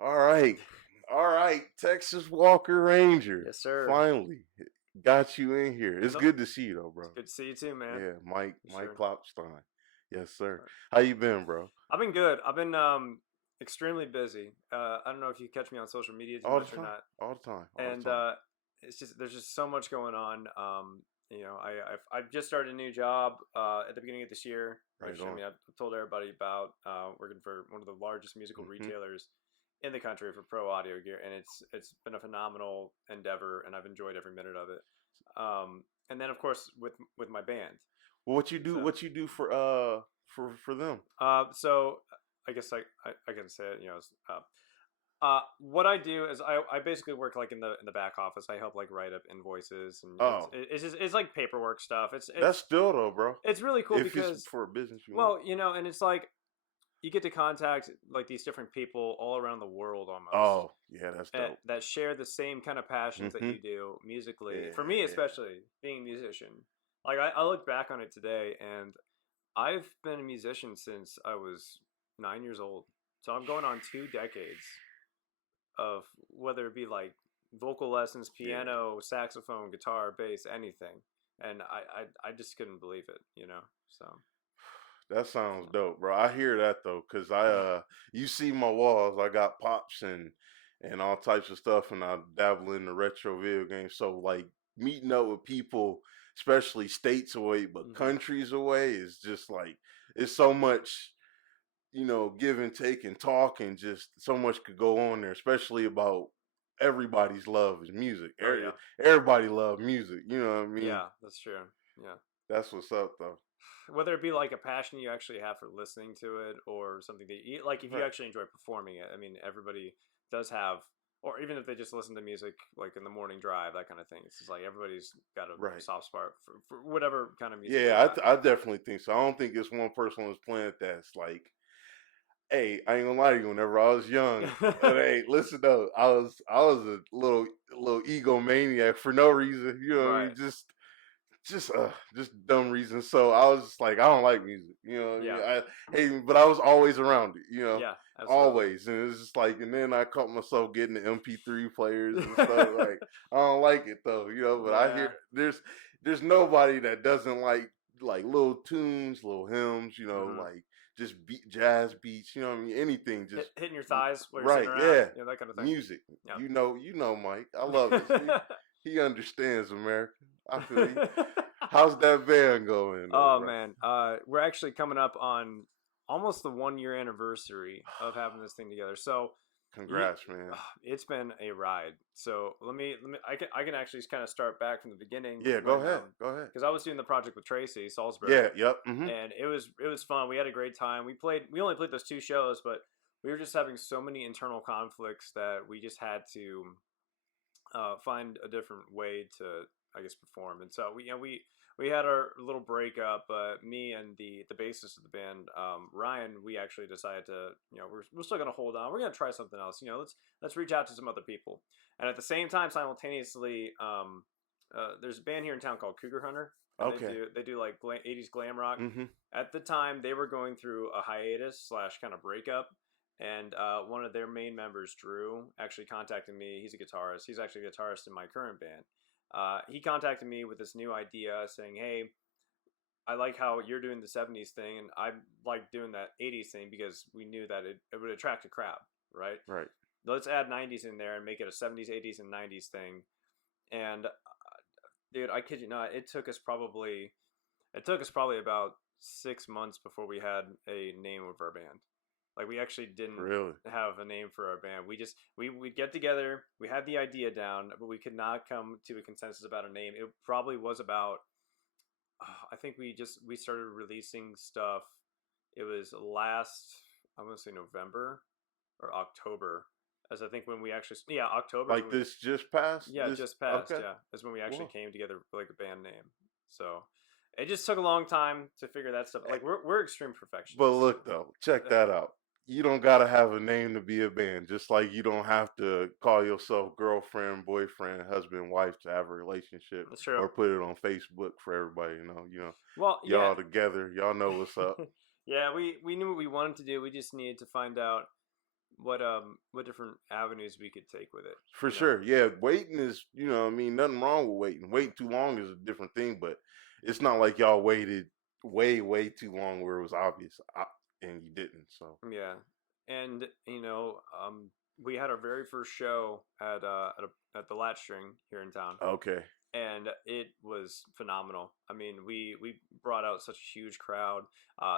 All right. All right. Texas Walker Ranger. Yes, sir. Finally got you in here. It's So, good to see you though, it's bro. good to see you too, man. Yeah, Mike Sure. Klopstein. Yes, sir. Right. How you been, bro? I've been good. I've been extremely busy. I don't know if you catch me on social media too All the much or time. not, All the time. All and the time. it's just there's just so much going on. I've just started a new job at the beginning of this year, Right which I on. mean I've told everybody about working for one of the largest musical Hmm. retailers in the country for pro audio gear, and it's been a phenomenal endeavor, and I've enjoyed every minute of it. And then of course with my band. Well, what you do? So What you do for them? so I guess I can say it. What I do is I basically work like in the back office. I help like write up invoices, and Oh, it's like paperwork stuff. It's that's it's still though, bro. it's really cool If it's because for a business you want. well, and it's like you get to contact like these different people all around the world almost Oh, yeah, that's dope. that share the same kind of passions that Hmm. you do musically. For me, Yeah. especially being a musician, like I look back on it today, and I've been a musician since I was 9 years old. So I'm going on 2 decades of whether it be like vocal lessons, Yeah. piano, saxophone, guitar, bass, anything. And I just couldn't believe it. So, That sounds so dope, bro. I hear that though, cause you see my walls. I got pops and all types of stuff, and I dabble in the retro video games. So like meeting up with people, especially states away, but hmm countries away, is just like it's so much, give and take and talk, and just so much could go on there, especially about everybody's love is music. oh yeah, Everybody love music. You know what I mean? yeah, that's true. Yeah, That's what's up though. whether it be like a passion you actually have for listening to it, or something that you like, if you Right. actually enjoy performing it. I mean, everybody does have, or even if they just listen to music like in the morning drive, that kind of thing. It's just like everybody's got a Right. soft spot for whatever kind of music they Yeah, like. I definitely think so. I don't think it's one person on this planet that's like, hey, I ain't gonna lie to you. Whenever I was young, hey, listen though, I was a little egomaniac for no reason. You know what I Right. mean? Just dumb reasons. So I was just like, I don't like music. You know what I mean? Yeah. Hey, but I was always around it. Yeah. Absolutely. Always, and it's just like, and then I caught myself getting the MP3 players and stuff. Like, I don't like it though. But I hear Yeah. there's nobody that doesn't like little tunes, little hymns. hmm Like just jazz beats. You know what I mean? Anything, just Hitting your thighs while you're sitting right. around, Yeah, that kind of thing. music. Yeah. Mike. I love it. See, he understands America. I feel you. How's that band going though, Oh bro? man, we're actually coming up on almost the 1 year anniversary of having this thing together. So, you, Congrats, man. it's been a ride. So let me I can actually kind of start back from the beginning Yeah, go when ahead. Go ahead. because I was doing the project with Tracy Yeah, Salisbury, yep. Mm-hmm. and it was fun. We had a great time. We only played those 2 shows, but we were just having so many internal conflicts that we just had to find a different way to, I guess, perform. And so we had our little breakup. Me and the bassist of the band, Ryan, we actually decided to, we're still gonna hold on. We're gonna try something else. Let's reach out to some other people. And at the same time, simultaneously, there's a band here in town called Cougar Hunter, and they Okay. do they do like 80s glam rock. Mm-hmm. At the time, they were going through a hiatus slash kind of breakup, and one of their main members, Drew, actually contacted me. He's a guitarist. He's actually a guitarist in my current band. He contacted me with this new idea, saying, "Hey, I like how you're doing the '70s thing, and I like doing that '80s thing because we knew that it would attract a crowd, right? Right. Let's add '90s in there and make it a '70s, '80s, and '90s thing." And dude, I kid you not, it took us probably about 6 months before we had a name of our band. Like, we actually didn't Really. have a name for our band. We'd get together, we had the idea down, but we could not come to a consensus about a name. It probably was about, I think we started releasing stuff. It was last, I'm gonna say November or October, as I think when we actually, yeah, October is Like when we, this just passed. yeah, This just passed, okay. yeah, is when we actually Well, came together for like a band name. So it just took a long time to figure that stuff. Like, we're extreme but perfectionists. look though, check that out. You don't gotta have a name to be a band. Just like you don't have to call yourself girlfriend, boyfriend, husband, wife to have a relationship, That's true. or put it on Facebook for everybody. Well, yeah, Y'all together. Y'all know what's up. yeah. We knew what we wanted to do. We just needed to find out what different avenues we could take with it. For sure. Yeah, waiting is, nothing wrong with waiting. Waiting too long is a different thing, but it's not like y'all waited way too long where it was obvious and you didn't. So Yeah, and we had our very first show at the Latch String here in town, okay. and it was phenomenal. I mean, we brought out such a huge crowd.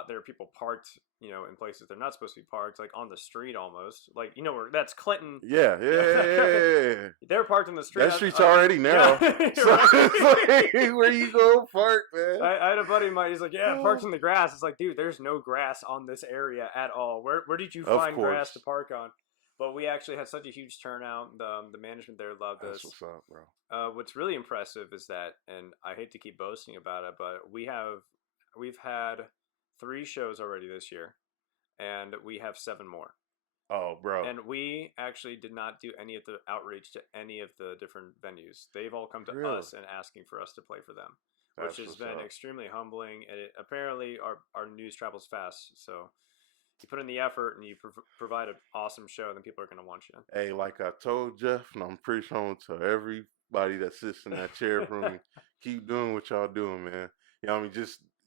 There are people parked, in places they're not supposed to be parked, like on the street almost. Like, where that's Clinton. Yeah. They're parked in the street. That street's already narrow. Yeah, So it's like, where you go park, man? I had a buddy of mine. He's like, "Yeah, parked in the grass." It's like, dude, there's no grass on this area at all. Where did you find grass to park on? But we actually had such a huge turnout. The management there loved us. That's what's up, bro. What's really impressive is that, and I hate to keep boasting about it, but we've had 3 shows already this year, and we have 7 more. Oh, bro. And we actually did not do any of the outreach to any of the different venues. They've all come to us and asking for us to play for them, which has been extremely humbling. And apparently our news travels fast, so you put in the effort and you provide an awesome show, then people are going to want you. Hey, like I told Jeff, and I'm pretty sure I'm gonna tell everybody that sits in that chair from me, keep doing what y'all doing, man.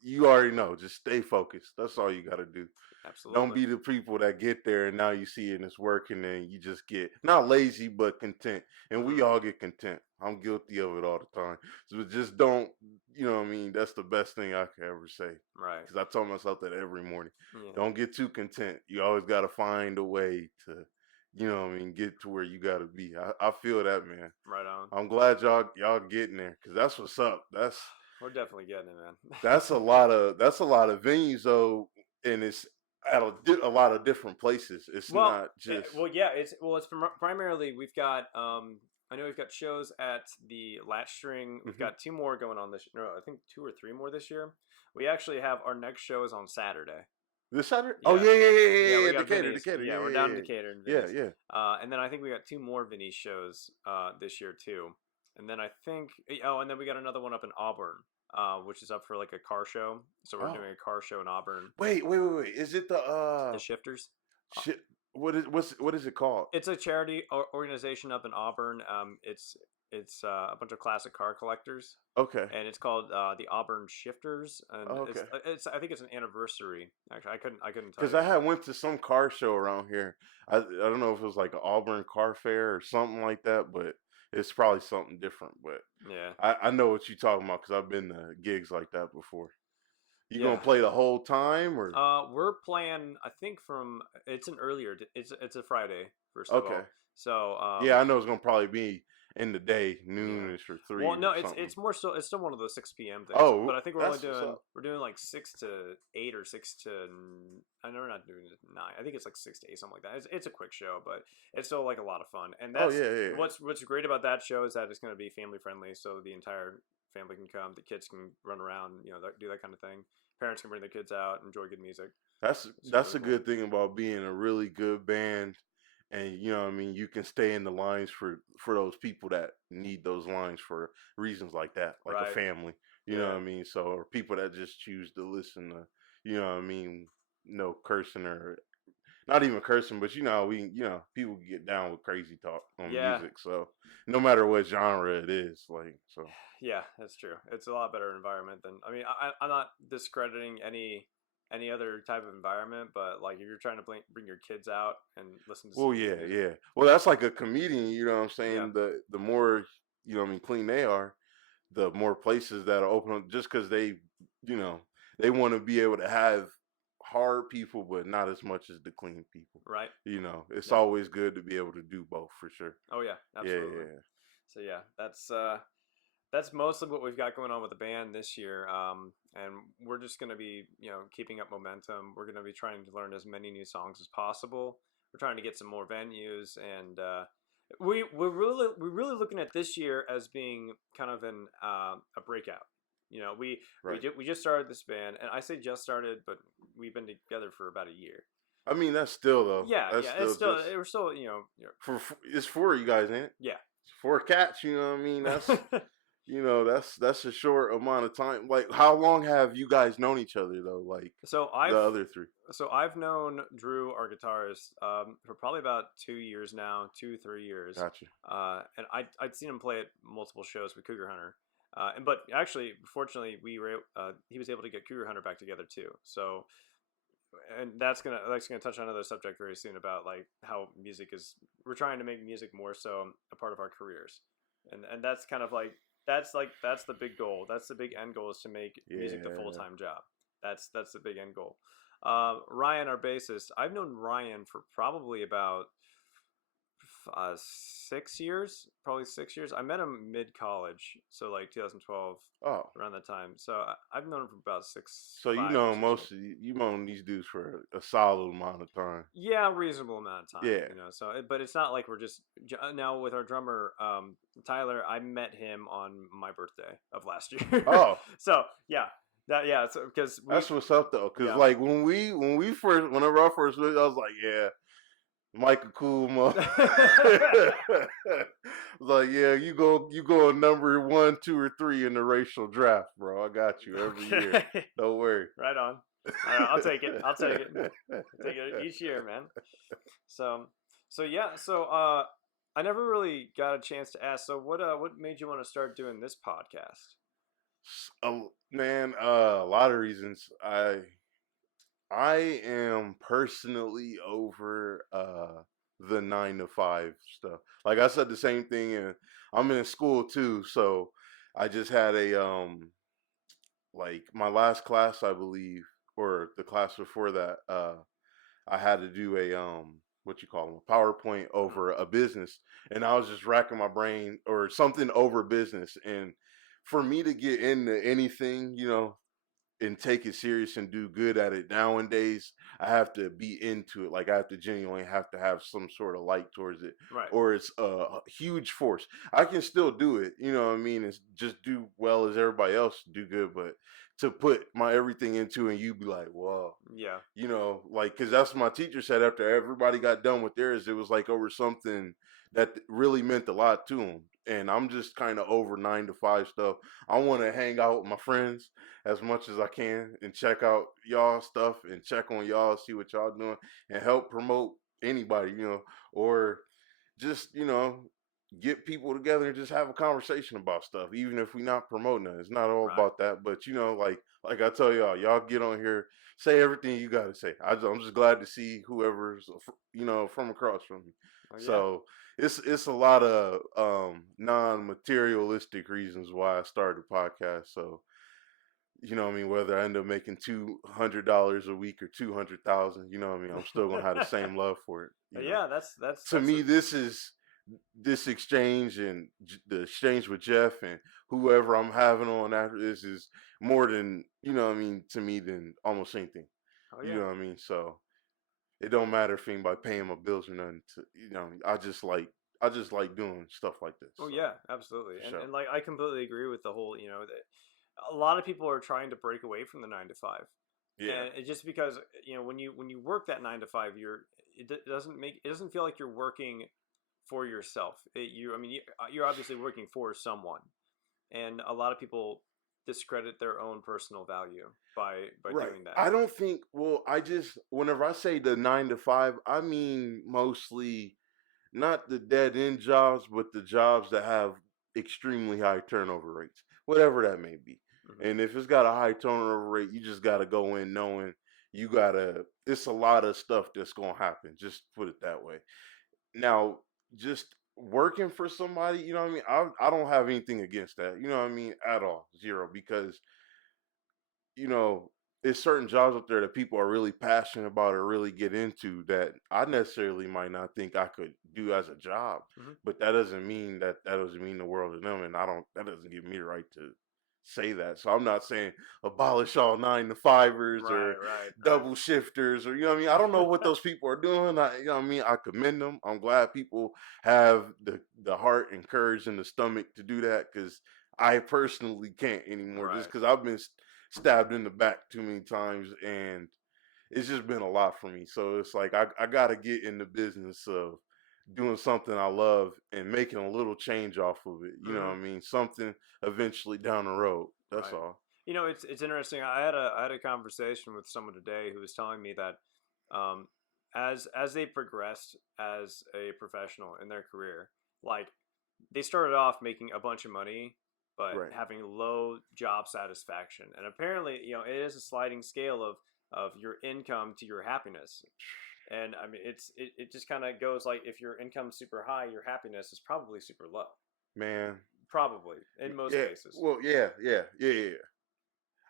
You already know, just stay focused. That's all you got to do. Absolutely. Don't be the people that get there and now you see it and it's working and you just get not lazy but content. And we all get content. I'm guilty of it all the time. So just don't, that's the best thing I can ever say. Right. Because I tell myself that every morning. Yeah. Don't get too content. You always got to find a way to, get to where you got to be. I feel that, man. Right on. I'm glad y'all getting there because that's what's up. We're definitely getting it, man. That's a lot of venues though, and it's at a lot of different places. It's not just it's primarily we've got I know we've got shows at the Latch String. We've got 2 more going on this. No, I think 2 or 3 more this year. We actually have our next show is on Saturday. This Saturday? Yeah. Oh yeah. Decatur. Yeah, we're down in Decatur. Yeah. And then I think we got 2 more Vinnie shows this year too. And then I think and then we got another one up in Auburn. Which is up for like a car show. So we're doing a car show in Auburn. Wait. Is it the Shifters? What is it called? It's a charity organization up in Auburn. It's a bunch of classic car collectors. Okay. And it's called the Auburn Shifters. And okay. I think it's an anniversary. Actually, I couldn't tell. Because I had went to some car show around here. I don't know if it was like an Auburn car fair or something like that, but it's probably something different. But yeah, I know what you're talking about because I've been to gigs like that before. You gonna play the whole time or? We're playing. I think it's an earlier. It's a Friday first of all. So yeah, I know it's gonna probably be in the day, noonish or 3. Well, no, it's more so. It's still one of those 6 p.m. things. Oh, but I think we're doing like 6 to 8 or 6 to. I know we're not doing it 9. I think it's like 6 to 8, something like that. It's a quick show, but it's still like a lot of fun. And that's what's great about that show is that it's going to be family friendly, so the entire family can come. The kids can run around, do that kind of thing. Parents can bring their kids out, enjoy good music. That's really a good thing about being a really good band. And you can stay in the lines for those people that need those lines for reasons like that, like a family. You know what I mean? So, or people that just choose to listen to, no cursing or not even cursing, but people get down with crazy talk on music. So, no matter what genre it is, like so. Yeah, that's true. It's a lot better environment than I'm not discrediting any other type of environment, but like if you're trying to bring your kids out and listen to music. Well, that's like a comedian, you know what I'm saying? The more clean they are, the more places that are open up just because they want to be able to have hard people but not as much as the clean people, right? It's always good to be able to do both for sure. Oh yeah, absolutely. So that's mostly what we've got going on with the band this year. And we're just going to be, keeping up momentum. We're going to be trying to learn as many new songs as possible. We're trying to get some more venues, and we're really looking at this year as being kind of a breakout. We just started this band, and I say just started, but we've been together for about a year. I mean, that's still though. We're still it's for you guys, ain't it? Yeah. It's for cats, you know what I mean? That's That's a short amount of time. Like, how long have you guys known each other though? Like So the I've other three. so I've known Drew, our guitarist, for probably about 2 years now, 2 3 years. Gotcha. And I'd seen him play at multiple shows with Cougar Hunter. But actually, fortunately, he was able to get Cougar Hunter back together too. So, and that's gonna touch on another subject very soon about like how we're trying to make music more so a part of our careers, and that's kind of that's the big goal. That's the big end goal, is to make music the full Yeah. time job. That's the big end goal. Ryan, our bassist, I've known Ryan for probably about 6 years, probably 6 years. I met him mid college, so like 2012, Oh, around that time. So I've known him for about so you 5 or know 6 years. you known these dudes for a solid amount of time. Yeah, reasonable amount of time, Yeah. So, but it's not like we're just now with our drummer, Tyler. I met him on my birthday of last year. Oh, So yeah, So because that's what's up though. Cause yeah. like whenever I first met, I was like, yeah, Mike a cool mo. Like, yeah, you go number 1, 2, or 3 in the racial draft, bro. I got you every year. Okay. Don't worry. Right on. I'll take it. I'll take it. Take it each year, man. So, yeah. So, I never really got a chance to ask. So, what made you want to start doing this podcast? Man, a lot of reasons. I am personally over the 9 to 5 stuff. Like I said the same thing, and I'm in school too, so I just had a like my last class, I believe, or the class before that, I had to do a what you call them, a PowerPoint Mhm. over a business, and I was just racking my brain or something over business, and for me to get into anything, and take it serious and do good at it nowadays, I have to be into it. Like I have to genuinely have to have some sort of light towards it, Right. or it's a huge force. I can still do it, you know what I mean? It's just do well as everybody else do good, but to put my everything into and you be like, whoa, Yeah. like, because that's what my teacher said after everybody got done with theirs. It was like over something that really meant a lot to them. And I'm just kind of over 9 to 5 stuff. I want to hang out with my friends as much as I can and check out y'all stuff and check on y'all, see what y'all doing, and help promote anybody, or just, get people together and just have a conversation about stuff, even if we not promoting it. It's not all Right. about that, but like I tell y'all get on here, say everything you got to say. I'm just glad to see whoever's from across from me. Oh, yeah. So it's a lot of non-materialistic reasons why I started the podcast. So what I mean, whether I end up making $200 a week or 200,000, what I mean, I'm still gonna have the same love for it. Yeah. That's To me, this exchange and the exchange with Jeff and whoever I'm having on after this is more than what I mean, to me, than almost anything. Oh, You yeah. know what I mean? So it don't matter if anybody paying my bills or nothing. I just like doing stuff like this. Oh, So yeah. Absolutely. for And sure. and like I completely agree with the whole. That a lot of people are trying to break away from the 9 to 5. Yeah. And it's just because when you work that 9 to 5, it doesn't feel like you're working for yourself. You're obviously working for someone, and a lot of people discredit their own personal value by Right. doing that. I don't think. Well, whenever I say the 9 to 5, I mean mostly not the dead end jobs, but the jobs that have extremely high turnover rates, whatever that may be. Hmm. And if it's got a high turnover rate, you just got to go in knowing it's a lot of stuff that's going to happen. Just put it that way. Now, just working for somebody, you know what I mean? I don't have anything against that, you know what I mean? At all. Zero. Because you know, it's certain jobs out there that people are really passionate about or really get into that I necessarily might not think I could do as a job. Hmm. But that doesn't mean the world to them, and that doesn't give me the right to say that. So I'm not saying abolish all 9 to 5ers Right, or right, double shifters or what I mean. I don't know what those people are doing. What I mean. I commend them. I'm glad people have the heart and courage and the stomach to do that because I personally can't anymore. Just right. because I've been stabbed in the back too many times and it's just been a lot for me. So it's like I gotta get in the business of doing something I love and making a little change off of it. You know what Hmm. I mean? Something eventually down the road. That's Right. all. It's interesting. I had a conversation with someone today who was telling me that um, as they progressed as a professional in their career, like they started off making a bunch of money, but Right. having low job satisfaction. And apparently, it is a sliding scale of your income to your happiness. And I mean, it just kind of goes like if your income's super high, your happiness is probably super low. Man. Probably in most Yeah. cases. Well, yeah.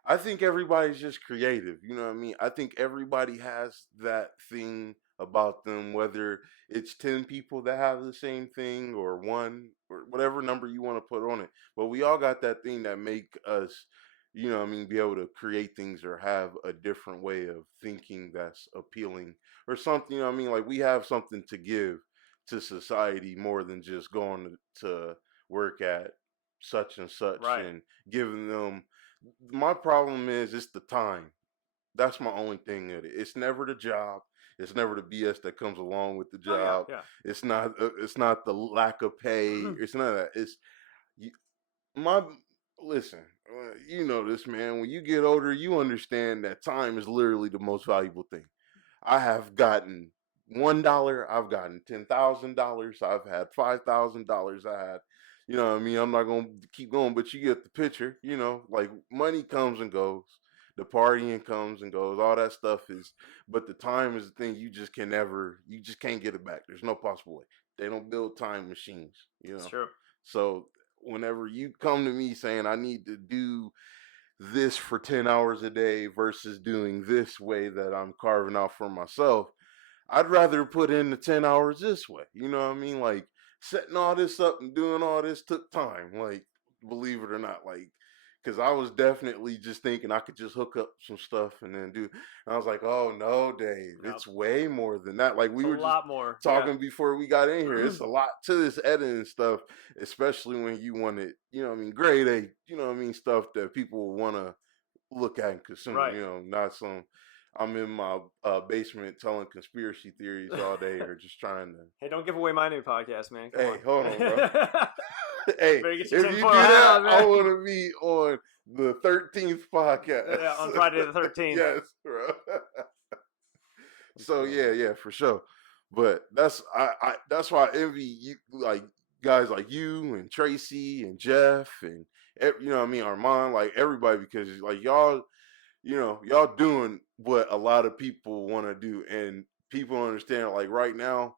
I think everybody's just creative. You know what I mean? I think everybody has that thing about them, whether it's 10 people that have the same thing or one or whatever number you want to put on it. But we all got that thing that make us, you know what I mean, be able to create things or have a different way of thinking that's appealing or something. You know what I mean? Like we have something to give to society more than just going to work at such and such Right. and giving them. My problem is it's the time. That's my only thing with it. It's never the job. It's never the BS that comes along with the Oh yeah, job. yeah. It's not. It's not the lack of pay. It's none of that. It's you, my. Listen, you know this, man. When you get older, you understand that time is literally the most valuable thing. I have gotten $1. I've gotten $10,000. I've had $5,000. I had, you know what I mean? I'm not gonna keep going, but you get the picture. You know, like money comes and goes. The partying comes and goes. All that stuff is, but the time is the thing you just can never, you just can't get it back. There's no possible way. They don't build time machines, you It's know. true. So whenever you come to me saying I need to do this for 10 hours a day versus doing this way that I'm carving out for myself, I'd rather put in the 10 hours this way. You know what I mean? Like setting all this up and doing all this took time. Like, believe it or not, like, because I was definitely just thinking I could just hook up some stuff and then do. And I was like, oh no, Dave, No, it's way more than that. Like, it's we a were just lot more. Yeah. talking before we got in here. It's a lot to this editing stuff, especially when you want it, you know what I mean, grade A, you know what I mean, stuff that people want to look at and consume. Right. You know, not some. I'm in my basement telling conspiracy theories all day, or just trying to. Hey, don't give away my new podcast, man. Come Hey, on. hold on, bro. Hey, Better get your if you tinfoil do hat that, on, I man. want to be on the 13th podcast. Yeah, on Friday the 13th. Yes, bro. So Oh, man. yeah, for sure. But that's why I envy you, like guys like you and Tracy and Jeff and you know what I mean, Armand, like everybody, because like y'all, you know, y'all doing what a lot of people want to do, and people understand. Like right now,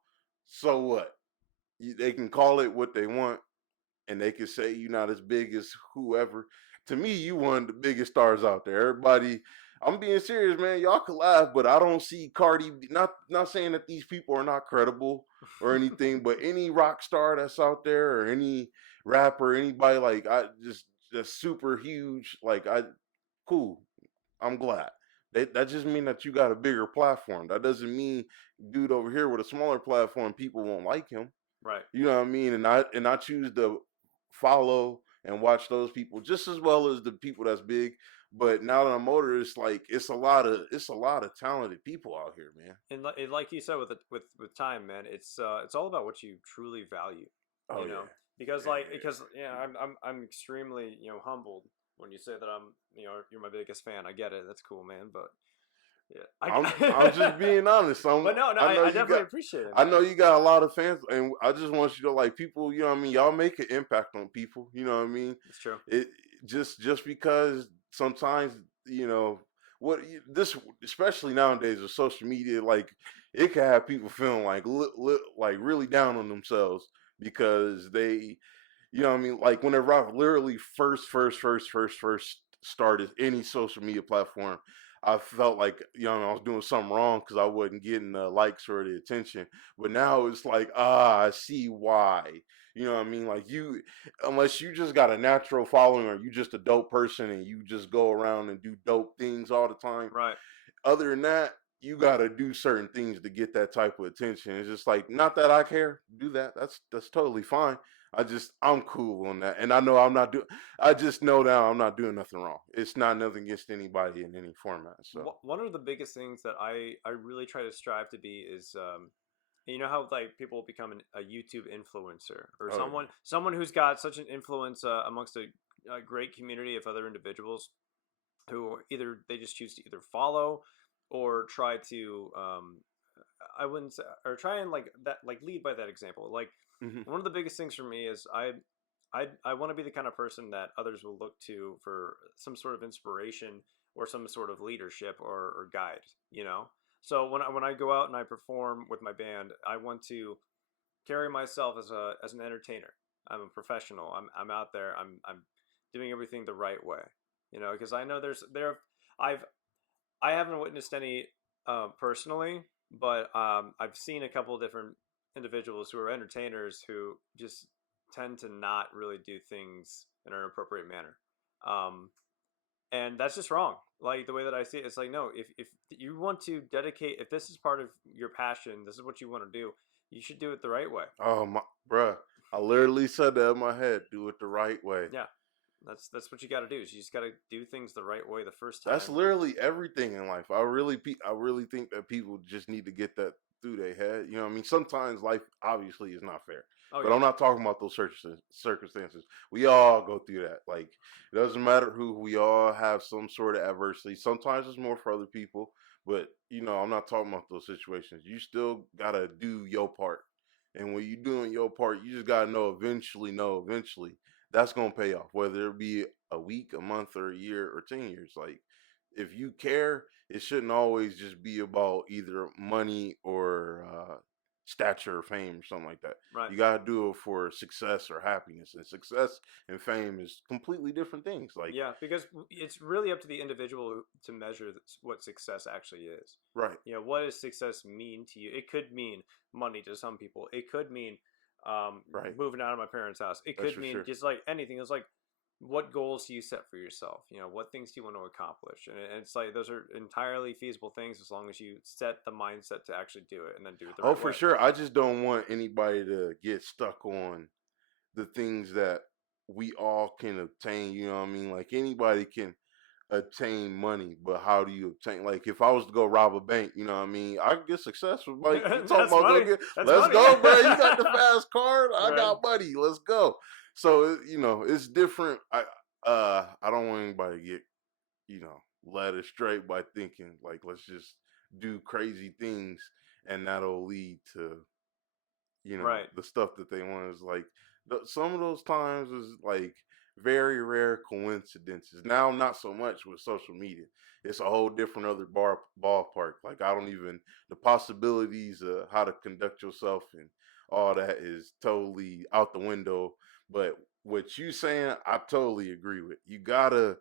so what? They can call it what they want, and they can say you're not as big as whoever. To me, you one of the biggest stars out there. Everybody, I'm being serious, man. Y'all can laugh, but I don't see Cardi. Not saying that these people are not credible or anything, but any rock star that's out there or any rapper, anybody like I just super huge. Like I cool. I'm glad. That just mean that you got a bigger platform. That doesn't mean dude over here with a smaller platform, people won't like him. Right. You know what I mean? And I choose to follow and watch those people just as well as the people that's big. But now that I'm older, it's like it's a lot of talented people out here, man. And like you said with time, man, it's all about what you truly value. Oh You know, yeah, because yeah, I'm extremely humbled when you say that you're my biggest fan. I get it. That's cool, man. But yeah, I'm just being honest. But no, I know I you definitely got appreciate it, I man. know you got a lot of fans, and I just want you to like people. You know what I mean? Y'all make an impact on people. You know what I mean? It's true. It just because sometimes you know this, especially nowadays with social media, like it can have people feeling like like really down on themselves because they, you know what I mean? Like whenever I literally first started any social media platform, I felt like, you know, I was doing something wrong because I wasn't getting the likes or the attention. But now it's like, I see why. You know what I mean? Like unless you just got a natural following or you just a dope person and you just go around and do dope things all the time. Right. Other than that, you got to do certain things to get that type of attention. It's just like, not that I care, do that. That's totally fine. I'm cool on that, and I know I'm not doing. I just know now I'm not doing nothing wrong. It's not nothing against anybody in any format. So One of the biggest things that I really try to strive to be is you know how like people become a YouTube influencer or Oh someone who's got such an influence amongst a great community of other individuals who either they just choose to either follow or try to I wouldn't say, or try and like that like lead by that example. Like yeah. Hmm. one of the biggest things for me is I want to be the kind of person that others will look to for some sort of inspiration or some sort of leadership or guide, you know? So when I go out and I perform with my band, I want to carry myself as an entertainer. I'm a professional. I'm out there. I'm doing everything the right way, you know, because I know I've I haven't witnessed any personally, but I've seen a couple of different individuals who are entertainers who just tend to not really do things in an appropriate manner. Um, and that's just wrong. Like the way that I see it, it's like, no, if you want to dedicate, if this is part of your passion, this is what you want to do, you should do it the right way. Oh my, bruh. I literally said that in my head. Do it the right way. Yeah, that's what you got to do. Is you just got to do things the right way the first That's time. literally everything in life. I really think that people just need to get that through their head. You know what I mean? Sometimes life obviously is not fair. Oh But yeah, I'm not talking about those circumstances. We all go through that. Like it doesn't matter who, we all have some sort of adversity. Sometimes it's more for other people, but I'm not talking about those situations. You still gotta do your part. And when you're doing your part, you just gotta know eventually that's gonna pay off. Whether it be a week, a month, or a year, or 10 years. Like if you care, it shouldn't always just be about either money or stature or fame or something like that. right. You gotta do it for success or happiness, and success and fame is completely different things. Like, Yeah, because it's really up to the individual to measure what success actually is. right, You know, what does success mean to you? It could mean money to some people. It could mean right, moving out of my parents' house. It that's could for mean sure. just like anything. It's like, what goals do you set for yourself? You know, what things do you want to accomplish? And it's like those are entirely feasible things as long as you set the mindset to actually do it and then do it the Oh, right for way. sure. I just don't want anybody to get stuck on the things that we all can obtain. You know what I mean? Like anybody can attain money, but how do you obtain? Like if I was to go rob a bank, you know what I mean? I could get successful. Like you talking That's about go money. get, That's let's money. go, bro. You got the fast card. I Right. got money. Let's go. So it's different. I don't want anybody to get led astray by thinking like let's just do crazy things and that'll lead to Right. the stuff that they want. Is like some of those times is like very rare coincidences. Now, not so much with social media. It's a whole different other ballpark. Like I don't even the possibilities of how to conduct yourself and all that is totally out the window. But what you saying, I totally agree with. You gotta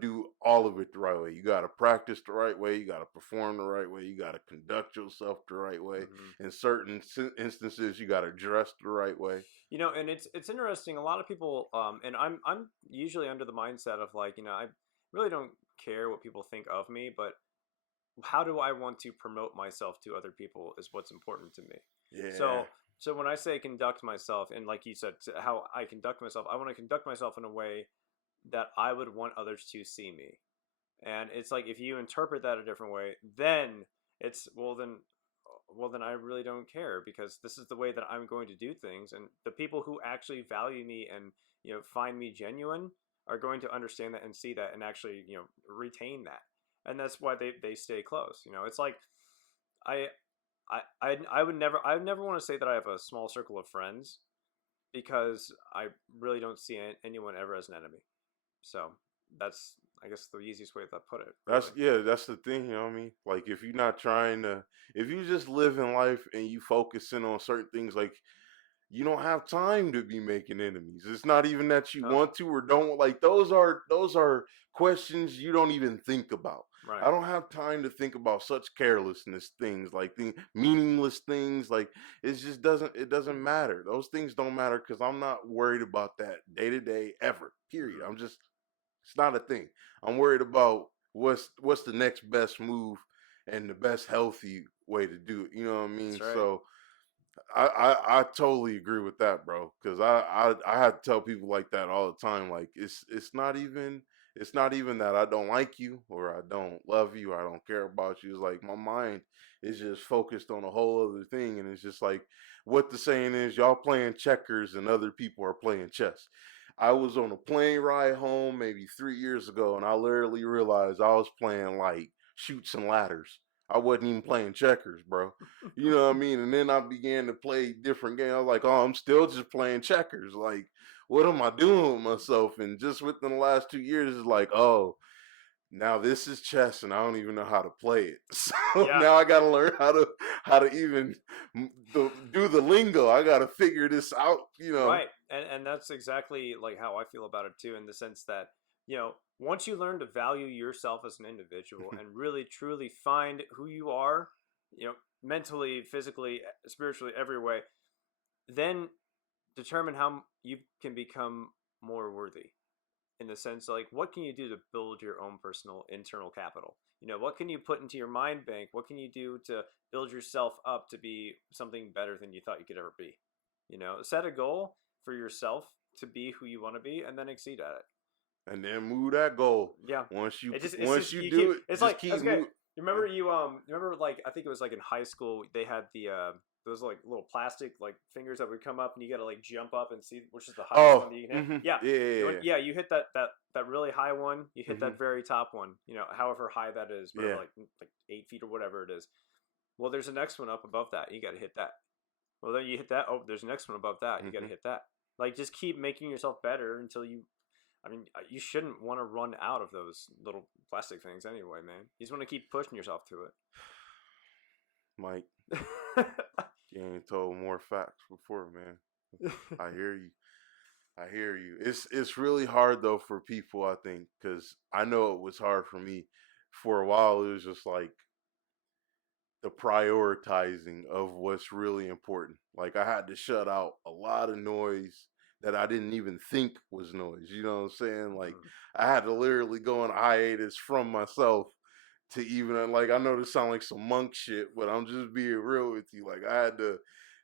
do all of it the right way. You gotta practice the right way. You gotta perform the right way. You gotta conduct yourself the right way. Hmm. In certain instances, you gotta dress the right way. You know, and it's interesting. A lot of people, and I'm usually under the mindset of like, you know, I really don't care what people think of me, but how do I want to promote myself to other people is what's important to me. Yeah, So so when I say conduct myself, and like you said, how I conduct myself, I want to conduct myself in a way that I would want others to see me. And it's like if you interpret that a different way, then it's well then I really don't care because this is the way that I'm going to do things, and the people who actually value me and find me genuine are going to understand that and see that and actually retain that, and that's why they stay close. It's like I I would never want to say that I have a small circle of friends because I really don't see anyone ever as an enemy. So that's I guess the easiest way to put it, that's really. yeah, that's the thing. You know what I mean? Like if you're not trying to, if you just live in life and you focusing on certain things, like you don't have time to be making enemies. It's not even that you No, want to or don't. Like those are questions you don't even think about. right. I don't have time to think about such carelessness things, like meaningless things. Like it doesn't matter. Those things don't matter because I'm not worried about that day to day ever. Period. Hmm. It's not a thing. I'm worried about what's the next best move and the best healthy way to do it. You know what I That's mean? right. So I totally agree with that, bro. Because I had to tell people like that all the time. Like it's not even it's not even that I don't like you or I don't love you or I don't care about you. It's like my mind is just focused on a whole other thing. And it's just like what the saying is, y'all playing checkers and other people are playing chess. I was on a plane ride home maybe 3 years ago, and I literally realized I was playing like shoots and ladders. I wasn't even playing checkers, bro. You know what I mean? And then I began to play different games. I was like, oh, I'm still just playing checkers. Like, what am I doing with myself? And just within the last 2 years, it's like, oh, now this is chess, and I don't even know how to play it. So Yeah. now I got to learn how to even do the lingo. I got to figure this out. You know. Right. And that's exactly like how I feel about it too, in the sense that, once you learn to value yourself as an individual and really truly find who you are, mentally, physically, spiritually, every way, then determine how you can become more worthy, in the sense like, what can you do to build your own personal internal capital? What can you put into your mind bank? What can you do to build yourself up to be something better than you thought you could ever be? Set a goal for yourself to be who you want to be, and then exceed at it. And then move that goal. Yeah. Once you It's just, do keep, it, it's just like, keep okay. moving. Remember like, I think it was like in high school, they had the those like little plastic like fingers that would come up, and you got to like jump up and see which is the highest one that you can hit. Mm-hmm. Yeah. Yeah. You hit that really high one, you hit that very top one, however high that is, but like 8 feet or whatever it is. Well, there's the next one up above that. You got to hit that. Well, then you hit that. Oh, there's the next one above that. You got to hit that. Like, just keep making yourself better until you. I mean, you shouldn't want to run out of those little plastic things anyway, man. You just want to keep pushing yourself to Mike, it. you ain't told more facts before, man. I hear you. I hear you. It's really hard though for people, I think, because I know it was hard for me. For a while, it was just like the prioritizing of what's really important. Like I had to shut out a lot of noise that I didn't even think was noise. You know what I'm saying? Like I had to literally go on hiatus from myself to even, like, I know this sounds like some monk shit, but I'm just being real with you. Like I had to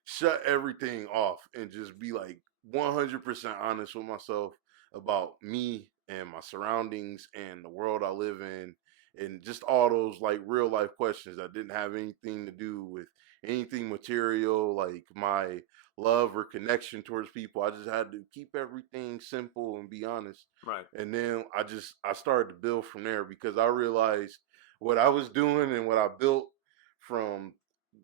shut everything off and just be like 100% honest with myself about me and my surroundings and the world I live in, and just all those like real life questions that didn't have anything to do with anything material, like my love or connection towards people. I just had to keep everything simple and be honest. Right. And then I started to build from there, because I realized what I was doing and what I built from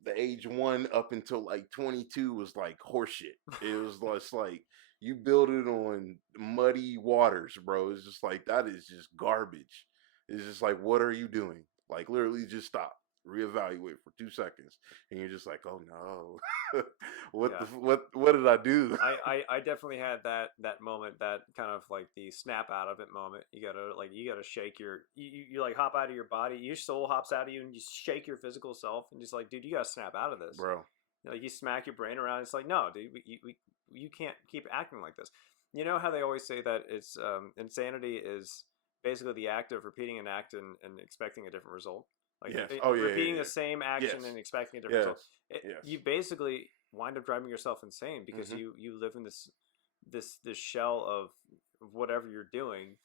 the age 1 up until like 22 was like horseshit. It was just like you build it on muddy waters, bro. It's just like, that is just garbage. It's just like, what are you doing? Like, literally just stop, reevaluate for 2 seconds, and you're just like, oh no, what did I do? I definitely had that moment, that kind of like the snap out of it moment. You gotta shake you like hop out of your body. Your soul hops out of you, and you shake your physical self, and just like, dude, you gotta snap out of this, bro. Like, you smack your brain around. It's like, no, dude, you can't keep acting like this. You know how they always say that it's insanity is basically the act of repeating an act and expecting a different result. Like, yes. Repeating the same action and expecting a different result. You basically wind up driving yourself insane, because you live in this shell of whatever you're doing,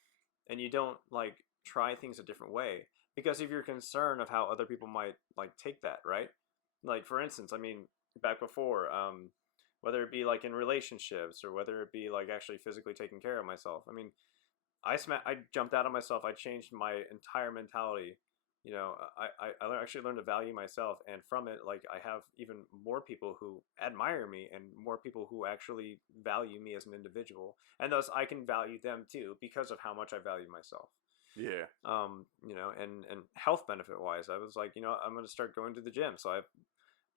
and you don't like try things a different way because of your concern of how other people might like take that, right? Like, for instance, I mean, back before, whether it be like in relationships or whether it be like actually physically taking care of myself. I mean, I jumped out of myself. I changed my entire mentality. I actually learned to value myself, and from it, like, I have even more people who admire me and more people who actually value me as an individual, and thus I can value them too because of how much I value myself. Yeah. And health benefit wise, I was like, I'm going to start going to the gym. So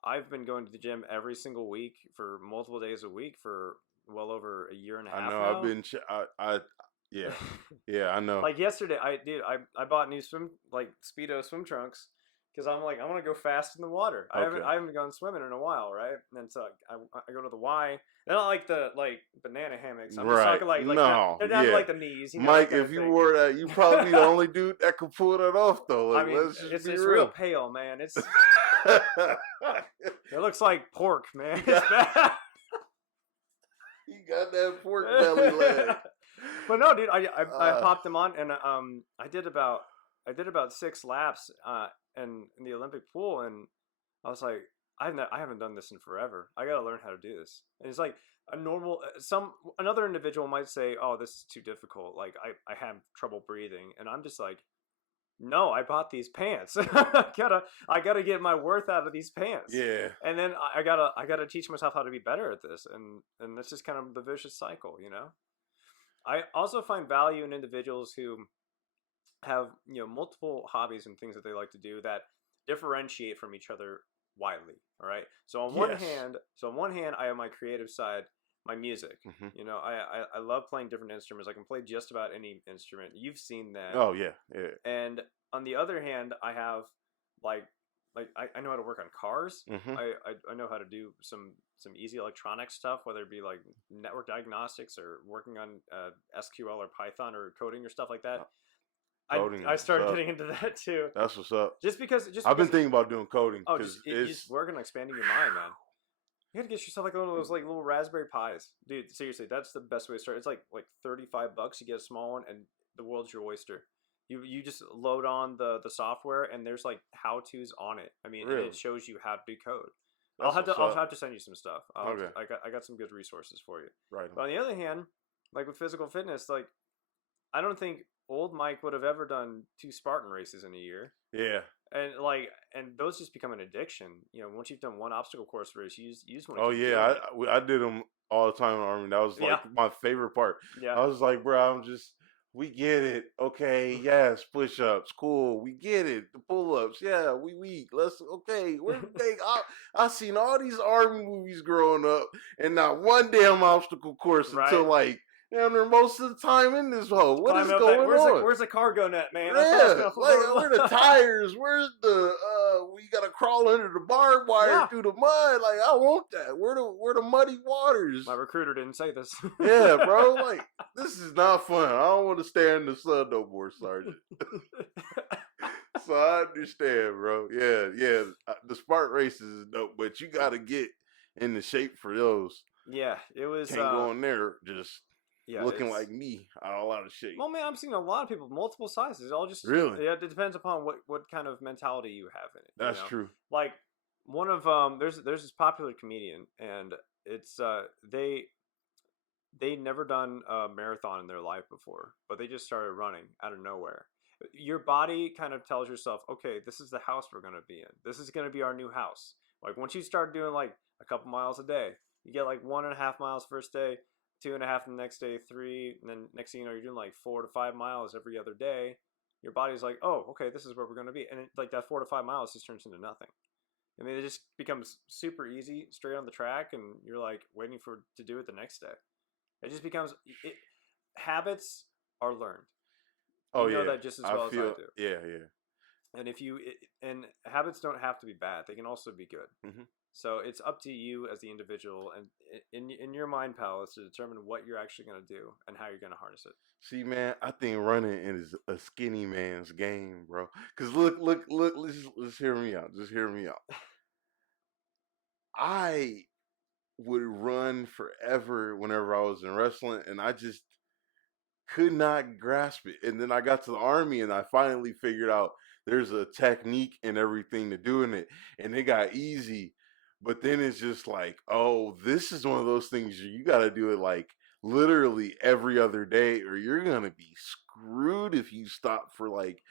I've been going to the gym every single week for multiple days a week for well over a year and a half. I know. Now. I've been. Yeah. Yeah. I know. Like yesterday, I bought new Speedo swim trunks, because I'm like, I want to go fast in the water. Okay. I haven't gone swimming in a while, right? And so I go to the Y. They're not like the banana hammocks. I'm just talking like no, they're down to like the knees. Mike, if you wore that, you probably be the only dude that could pull that off, though. Like, I mean, let's just it's be real pale, man. It's it looks like pork, man. It's bad. You got that pork belly leg. But no, dude, I popped them on, and I did about 6 laps in the Olympic pool, and I was like, I haven't done this in forever. I got to learn how to do this. And it's like a normal another individual might say, oh, this is too difficult. Like I have trouble breathing, and I'm just like, no, I bought these pants. I gotta get my worth out of these pants. Yeah. And then I gotta teach myself how to be better at this, and that's just kind of the vicious cycle, you know. I also find value in individuals who have multiple hobbies and things that they like to do that differentiate from each other widely. All right. So on one hand, I have my creative side, my music. Mm-hmm. I love playing different instruments. I can play just about any instrument. You've seen that. Oh yeah, yeah. And on the other hand, I have like I know how to work on cars. Mm-hmm. I know how to do some easy electronic stuff, whether it be like network diagnostics or working on SQL or Python or coding or stuff like that. Coding, I started getting into that too. That's what's up. Just because I've been thinking about doing coding. Oh, just working on expanding your mind, man. You gotta get yourself like one of those like little Raspberry Pis, dude. Seriously, that's the best way to start. It's like $35. You get a small one, and the world's your oyster. You just load on the software, and there's like how tos on it. I mean, Really? and it shows you how to do code. That's I'll have to send you some stuff. Okay. I got some good resources for you. Right. But on the other hand, like with physical fitness, like I don't think old Mike would have ever done 2 Spartan races in a year. Yeah. And those just become an addiction. Once you've done one obstacle course race, you just want to. Oh yeah, I did them all the time in the Army. That was like my favorite part. Yeah. I was like, bro, we get it. Okay, yes, push-ups, cool. We get it. The pull-ups, yeah, we weak. I seen all these Army movies growing up, and not one damn obstacle course until like. Most of the time in this hole. What is going on? Where's the cargo net, man? Yeah, like where the tires? Where's the we gotta crawl under the barbed wire through the mud? Like I want that. Where the muddy waters? My recruiter didn't say this. Yeah, bro. Like this is not fun. I don't want to stay in the sun no more, Sergeant. So I understand, bro. Yeah. The Spark races is dope, but you gotta get in the shape for those. Yeah, it was. Can't go in there just. Looking like me out of a lot of shape. Well, man, I'm seeing a lot of people multiple sizes. All just really. Yeah, it depends upon what kind of mentality you have in it. That's true. Like one of there's this popular comedian, and it's they never done a marathon in their life before, but they just started running out of nowhere. Your body kind of tells yourself, okay, this is the house we're gonna be in. This is gonna be our new house. Like once you start doing like a couple miles a day, you get like 1.5 miles first day. 2.5 the next day, 3, and then next thing you know, you're doing like 4 to 5 miles every other day. Your body's like, oh, okay, this is where we're going to be, and like that 4 to 5 miles just turns into nothing. I mean, it just becomes super easy, straight on the track, and you're like waiting to do it the next day. It just becomes habits are learned. Oh you know that just as well as I do. Yeah. And habits don't have to be bad; they can also be good. Mm-hmm. So it's up to you as the individual and in your mind palace to determine what you're actually going to do and how you're going to harness it. See, man, I think running is a skinny man's game, bro. Because look, let's hear me out. Just hear me out. I would run forever whenever I was in wrestling, and I just could not grasp it. And then I got to the Army, and I finally figured out there's a technique and everything to doing it, and it got easy. But then it's just like, oh, this is one of those things you got to do it like literally every other day, or you're going to be screwed if you stop for like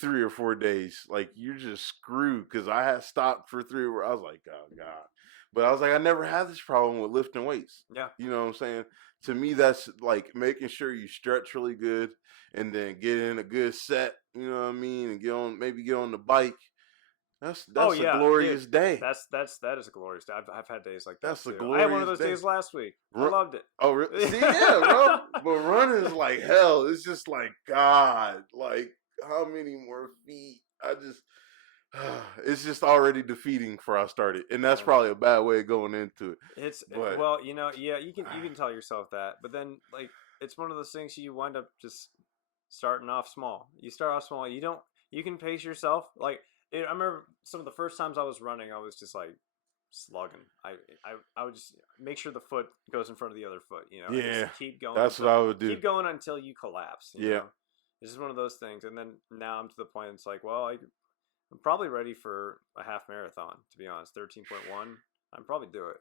3 or 4 days. Like you're just screwed, because I had stopped for 3 where I was like, oh, God. But I was like, I never had this problem with lifting weights. Yeah. You know what I'm saying? To me, that's like making sure you stretch really good and then get in a good set, you know what I mean? And get on the bike. That's a glorious day. That is a glorious day. I've had days like that. That's too. a glorious I had one of those days last week. I loved it. Oh, really? See, yeah, bro. But running is like hell. It's just like, God, like how many more feet? It's just already defeating before I started, and that's probably a bad way of going into it. You can tell yourself that, but then like it's one of those things you wind up just starting off small. You start off small. You can pace yourself. Like I remember some of the first times I was running, I was just like, slugging. I would just make sure the foot goes in front of the other foot, you know, and Yeah, just keep going. that's what I would do. Keep going until you collapse. You Yeah. know? This is one of those things. And then now I'm to the point. It's like, well, I'm probably ready for a half marathon. To be honest, 13.1. I'm probably do it.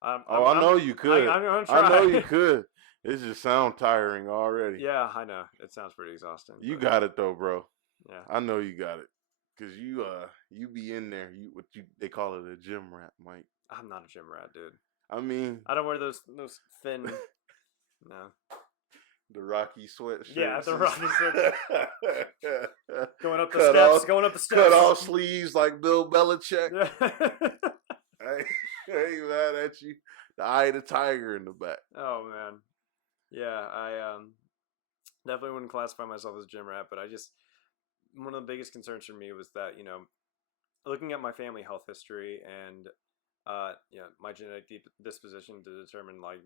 I know you could. I'm gonna try. I know you could. It just sounds tiring already. Yeah, I know. It sounds pretty exhausting. You got it though, bro. Yeah. I know you got it. Cause you be in there. They call it a gym rat, Mike. I'm not a gym rat, dude. I mean, I don't wear those thin. No. The Rocky sweatshirts. Yeah, the Rocky sweatshirts. Going up the steps. Cut off sleeves like Bill Belichick. Yeah. Hey, mad at you. The eye of the tiger in the back. Oh man. Yeah, I definitely wouldn't classify myself as a gym rat, but one of the biggest concerns for me was that, you know, looking at my family health history and my genetic disposition to determine, like,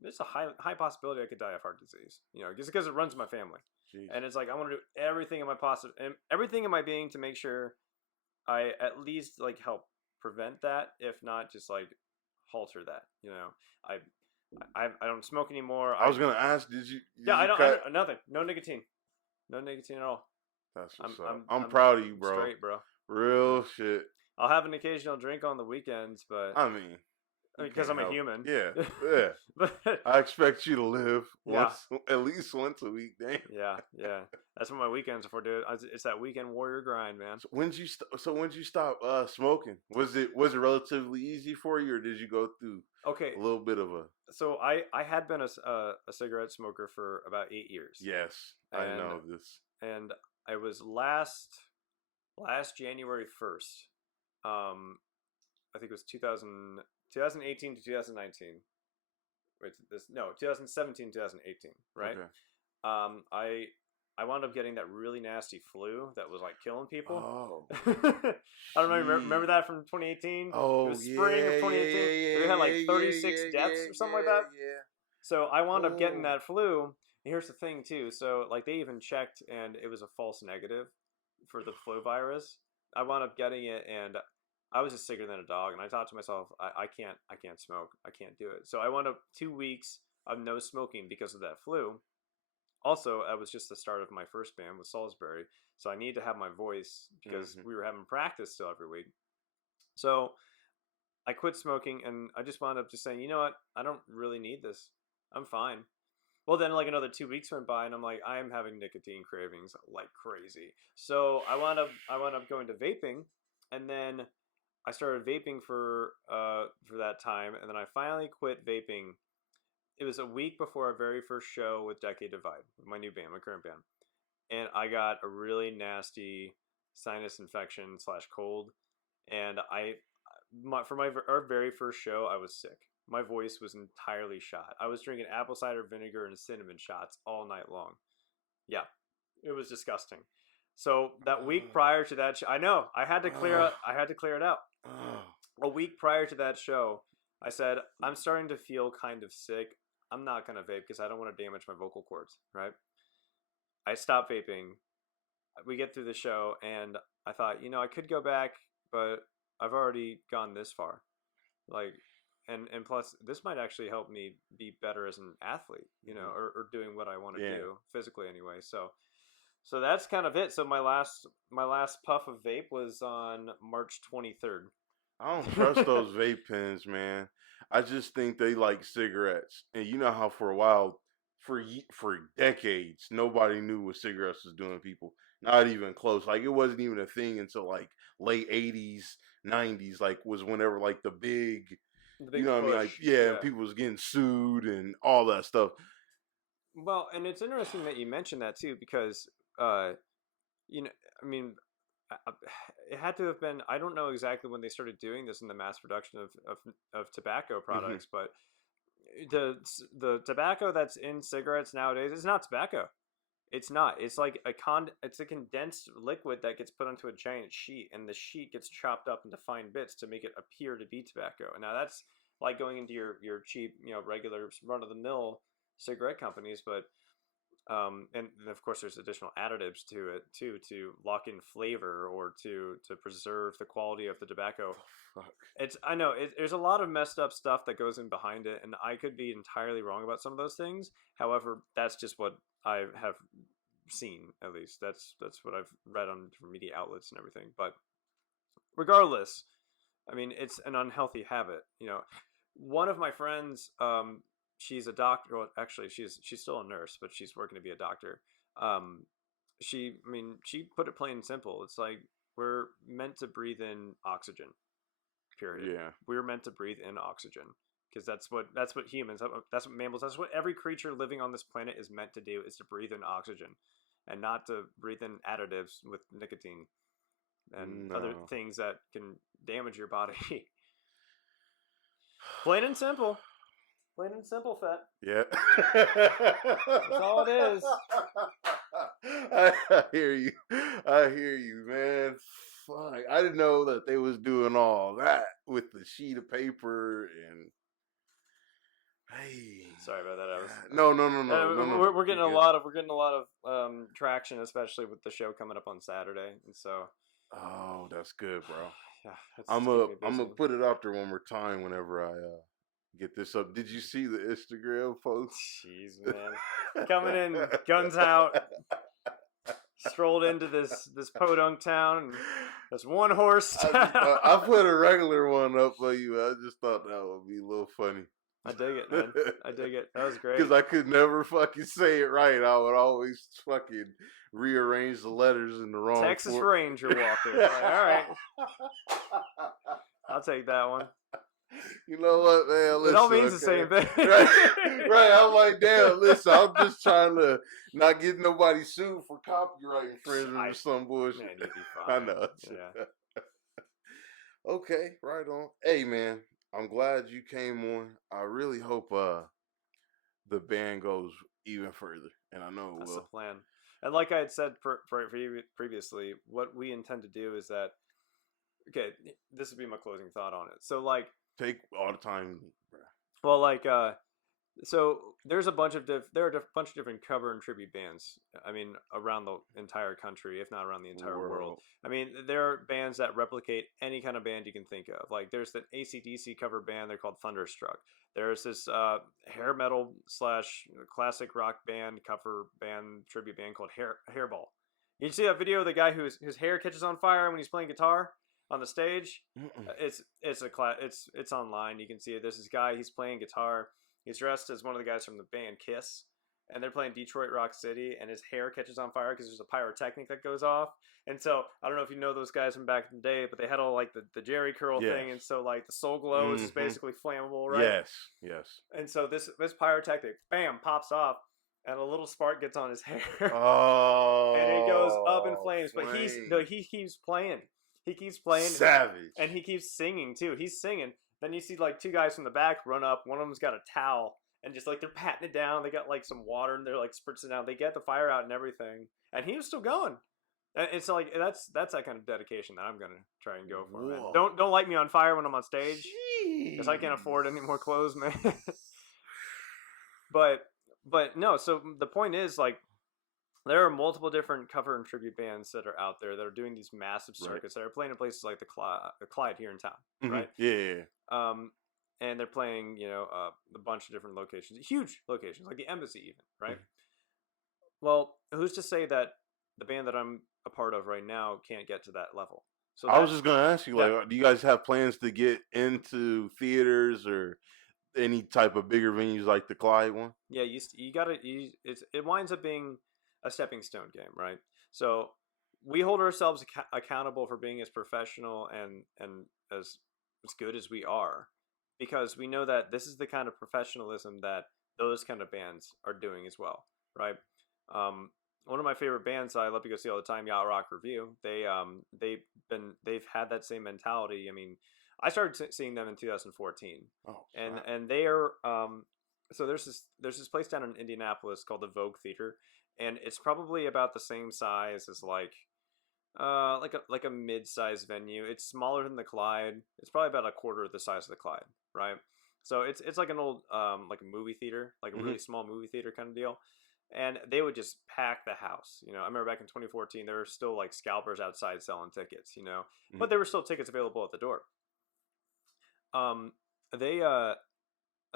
there's a high possibility I could die of heart disease, you know, just because it runs in my family. Jeez. And it's like, I want to do everything in my being to make sure I at least, like, help prevent that, if not just, like, halter that, you know. I don't smoke anymore. I was gonna ask, did you I don't nothing. No nicotine at all. That's what's up. I'm proud of you, bro. Straight, bro. Real shit. I'll have an occasional drink on the weekends, but I mean, because I'm a human. Yeah, yeah. But I expect you to live at least once a week, damn. Yeah. That's what my weekends are for, dude. It's that weekend warrior grind, man. So when did you stop smoking? Was it relatively easy for you, or did you go through a little bit of a? So I had been a cigarette smoker for about 8 years. Yes, I know this. And I was last January 1st. I think it was 2018 to 2019. Wait, 2017, 2018, right? Okay. I wound up getting that really nasty flu that was like killing people. Oh. I don't know. Remember that from 2018? Oh, it was spring of 2018. We had like 36 deaths or something like that. Yeah. So I wound up getting that flu. And here's the thing too. So like they even checked, and it was a false negative for the flu virus. I wound up getting it, and I was just sicker than a dog. And I thought to myself, I can't smoke. I can't do it. So I wound up 2 weeks of no smoking because of that flu. Also, that was just the start of my first band with Salisbury, so I needed to have my voice because we were having practice still every week. So I quit smoking, and I just wound up just saying, you know what, I don't really need this. I'm fine. Well, then like another 2 weeks went by, and I'm like, I am having nicotine cravings like crazy. So I wound up going to vaping, and then I started vaping for that time, and then I finally quit vaping. It was a week before our very first show with Decatur, my new band, my current band. And I got a really nasty sinus infection / cold. And our very first show, I was sick. My voice was entirely shot. I was drinking apple cider vinegar and cinnamon shots all night long. Yeah, it was disgusting. So that week prior to that show, I know, I had to clear it out. A week prior to that show, I said, I'm starting to feel kind of sick. I'm not going to vape because I don't want to damage my vocal cords, right? I stopped vaping. We get through the show, and I thought, you know, I could go back, but I've already gone this far. Like, and plus, this might actually help me be better as an athlete, you know, or doing what I want to do, physically anyway. So that's kind of it. So my last puff of vape was on March 23rd. I don't trust those vape pens, man. I just think they like cigarettes, and you know how for a while, for decades, nobody knew what cigarettes was doing to people. Not even close. Like it wasn't even a thing until like late '80s, '90s. Like was whenever like the big you know push. What I mean? Like yeah, people was getting sued and all that stuff. Well, and it's interesting that you mentioned that too, because you know, I mean, it had to have been, I don't know exactly when they started doing this in the mass production of tobacco products, but the tobacco that's in cigarettes nowadays is not tobacco. It's not. It's like it's a condensed liquid that gets put onto a giant sheet, and the sheet gets chopped up into fine bits to make it appear to be tobacco. And now that's like going into your cheap, you know, regular run of the mill cigarette companies, but And of course, there's additional additives to it too to lock in flavor or to preserve the quality of the tobacco. Fuck. I know there's a lot of messed up stuff that goes in behind it, and I could be entirely wrong about some of those things. However, that's just what I have seen. At least that's what I've read on different media outlets and everything. But regardless, I mean, it's an unhealthy habit. You know, one of my friends, she's a doctor. Well, actually, she's still a nurse, but she's working to be a doctor. She put it plain and simple. It's like we're meant to breathe in oxygen. Period. Yeah. We're meant to breathe in oxygen because that's what humans, that's what mammals, that's what every creature living on this planet is meant to do, is to breathe in oxygen, and not to breathe in additives with nicotine and other things that can damage your body. Plain and simple. Plain and simple, Fett. Yeah. That's all it is. I hear you. I hear you, man. Fuck. I didn't know that they was doing all that with the sheet of paper and. Hey. Sorry about that. No. We're getting a lot of traction, especially with the show coming up on Saturday, and so. Oh, that's good, bro. Yeah, I'm gonna put it out there one more time whenever I get this up. Did you see the Instagram post? Jeez, man, coming in guns out. Strolled into this podunk town, and this one horse. I put a regular one up for you. I just thought that would be a little funny. I dig it, man. I dig it. That was great. Because I could never fucking say it right. I would always fucking rearrange the letters in the wrong Texas form. Ranger Walker. Like, all right. I'll take that one. You know what, man? Listen, it all means the same thing. Right. I'm like, damn, listen, I'm just trying to not get nobody sued for copyright infringement or some bullshit. Man, you'd be fine. I know. Yeah. Okay, right on. Hey, man, I'm glad you came on. I really hope the band goes even further, and I know it That's will. the plan. And like I had said previously, what we intend to do is that, okay, this would be my closing thought on it. So, like, take all the time, bro. Well, like, so there's a bunch of bunch of different cover and tribute bands. I mean, around the entire country, if not around the entire world. I mean, there are bands that replicate any kind of band you can think of. Like, there's an AC/DC cover band. They're called Thunderstruck. There's this hair metal / classic rock band cover band tribute band called Hairball. You see that video of the guy whose hair catches on fire when he's playing guitar on the stage? It's online. You can see it. There's this guy. He's playing guitar. He's dressed as one of the guys from the band Kiss, and they're playing Detroit Rock City, and his hair catches on fire because there's a pyrotechnic that goes off. And so I don't know if you know those guys from back in the day, but they had all like the Jerry curl thing, and so like the Soul Glow is basically flammable, right? Yes. And so this pyrotechnic, bam, pops off, and a little spark gets on his hair. Oh, and it goes up in flames. But he keeps playing. He keeps playing. Savage. And he keeps singing too. He's singing. Then you see like two guys from the back run up. One of them's got a towel and just like they're patting it down. They got like some water and they're like spritzing it out. They get the fire out and everything. And he was still going. It's like that's that kind of dedication that I'm gonna try and go for, man. Don't light me on fire when I'm on stage, because I can't afford any more clothes, man. but no. So the point is, like, there are multiple different cover and tribute bands that are out there that are doing these massive circuits that are playing in places like the Clyde here in town, right? Yeah. And they're playing, a bunch of different locations, huge locations, like the Embassy, even, right? Well, who's to say that the band that I'm a part of right now can't get to that level? So I was just gonna ask you, like, do you guys have plans to get into theaters or any type of bigger venues like the Clyde one? Yeah, you gotta. It winds up being a stepping stone game, right? So we hold ourselves accountable for being as professional and as good as we are, because we know that this is the kind of professionalism that those kind of bands are doing as well, right? One of my favorite bands I love to go see all the time, Yacht Rock Review. They've had that same mentality. I mean, I started seeing them in 2014, and they are so there's this place down in Indianapolis called the Vogue Theater, and it's probably about the same size as like a mid-sized venue. It's smaller than the Clyde. It's probably about a quarter of the size of the Clyde, right? So it's like an old like a movie theater, like a really small movie theater kind of deal. and they would just pack the house. You know, I remember back in 2014, there were still like scalpers outside selling tickets. You know, but there were still tickets available at the door. Um, they I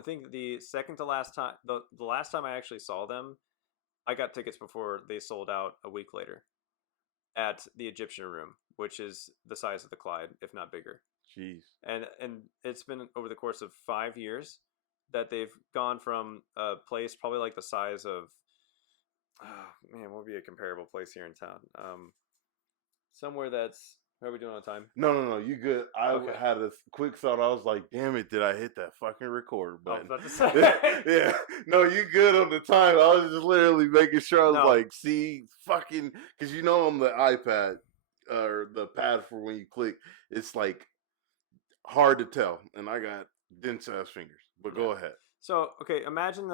think the second to last time, the last time I actually saw them, I got tickets before they sold out a week later at the Egyptian Room, which is the size of the Clyde, if not bigger. Jeez. And it's been over the course of 5 years that they've gone from a place probably like the size of, oh, man, what would be a comparable place here in town? Somewhere that's, how are we doing on time? No, you good. I Okay. had a quick thought. I was like, damn it, did I hit that fucking record I was button? about to say. Yeah. No, you good on the time. I was just literally making sure. I was No. like, see, fucking, because you know on the iPad or the pad for when you click, it's like hard to tell. And I got dense ass fingers. But go ahead. So, okay, imagine